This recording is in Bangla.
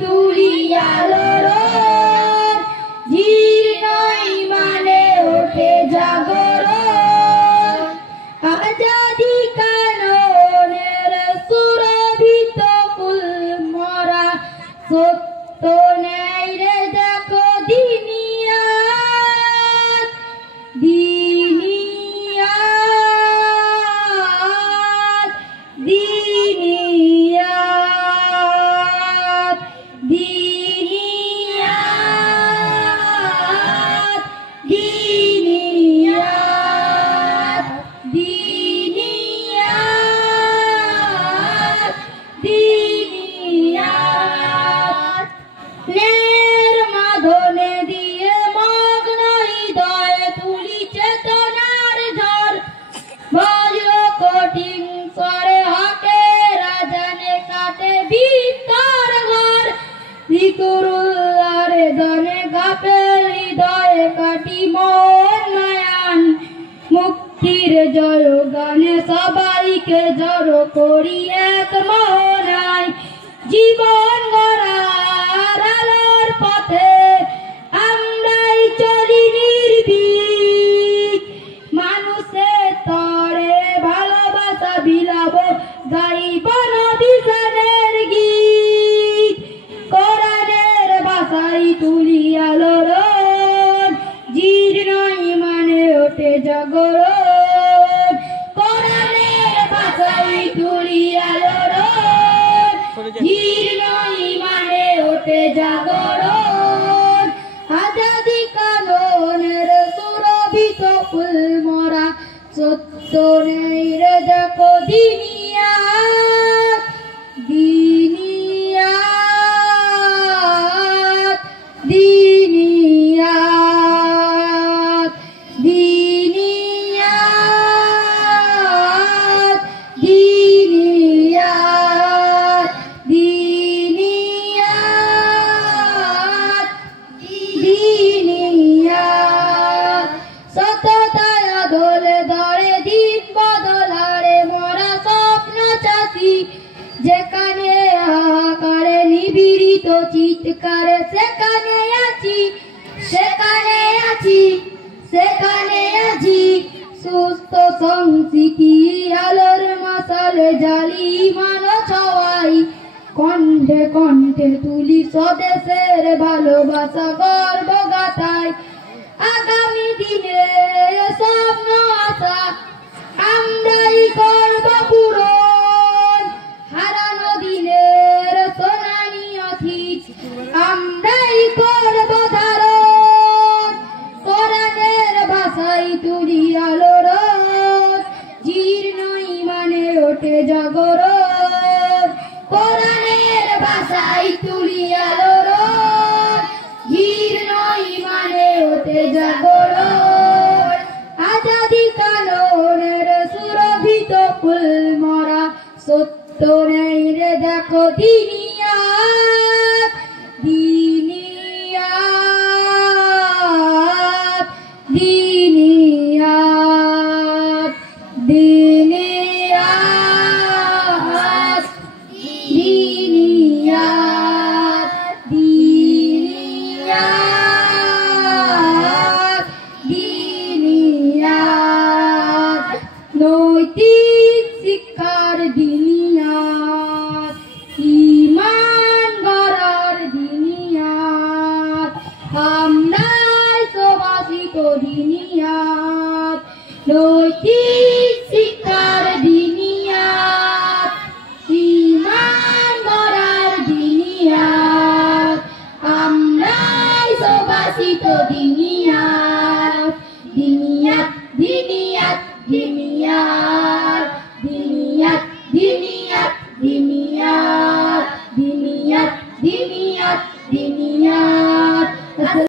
তুলিয়া লোড়ন, জীর্ণ ইমানে ওঠে জাগরণ। আজাদি কাননের সুরভিত ফুল মরা, সত্য নেই রে দেখো দিনিয়াত, দিনিয়াত, দিনিয়াত, দিনিয়াত, দিনিয়াত, দিনিয়াত, দিনিয়াত। নের মাধনে দিয়ে মগ্ন হৃদয়ে তুলি চেতনার ঝড়, বজ্র কঠিন স্বরে হাকে রাজানে কাটে ভিতর ঘর। জিকুরুল্লাহর ধনে গাফেল হৃদয়ে কাটি মোর নয়ন, মুক্তির জয় গানে সবাইকে জড়ো করি এক মোহনায়। জীবন গড়ার আলোর পথে আমরাই চলি নির্ভীক, মানুষের তরে ভালোবাসা বিলাবো, গাইব নবীনের গীত। কোরআনের ভাষায় তুলিয়া লোড়ন, জীর্ণ ইমানে ওঠে জাগরণ। কোরআনের ভাষায় তুলিয়া লোড়ন, জীর্ণ ইমানে ওঠে জাগরণ। আজাদি কাননের সুরভিত ফুল মরা, সত্য নেই রে দেখো দিনিয়াত, দিনিয়াত, দিনিয়াত, দিনিয়াত, দিনিয়াত, দিনিয়াত, দিনিয়াত। সততায় দোলে দরে দিন বদলারে মরা স্বপ্ন চাষি, যেখানে হাহাকারে নিবিড়িত চিৎকারে সেখানে আছি, সেখানে আছি, সেখানে আছি। সুস্থ সংস্কৃতি আলোর মশালে জ্বালি মান ছওয়াই, কণ্ঠে কণ্ঠে তুলি স্বদেশের ভালোবাসা গর্ব গাথাই। আগামী দিনে স্বপ্ন আশা আমরাই করব পূরণ, হারানো দিনের সোনালি অতীত আমরাই করব ধারণ। কোরআনের ভাষায় তুলিয়া লোড়ন, জীর্ণ ইমানে ওঠে জাগরণ। কোরআনের ভাষায় তুলিয়া লোড়ন, জীর্ণ ইমানে ওঠে জাগরণ। আজাদি কাননের সুরভিত ফুল মরা, সত্য নেই রে দেখো দিনিয়াত, দিনিয়াত, দিনিয়াত, দিনিয়াত, দিনিয়াত, দিনিয়াত, দিনিয়াত। নৈতিক শিক্ষার দিনিয়াত, ঈমান গড়ার দিনিয়াত, আমরাই সুবাসিত দিনিয়াত। নৈতিক শিক্ষার দিনিয়াত, ঈমান গড়ার দিনিয়াত, আমরাই সুবাসিত দিনিয়াত।